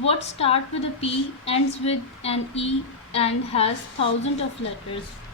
what start with a P ends with an E and has thousands of letters.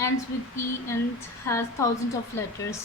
ends with E and has thousands of letters.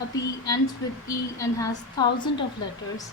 a P ends with E and has thousands of letters.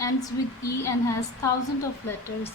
ends with E and has thousands of letters.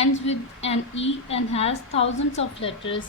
ends with an E and has thousands of letters.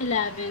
11.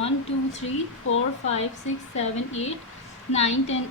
1 2 3 4 5 6 7 8 9 10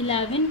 11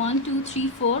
1 2 3 4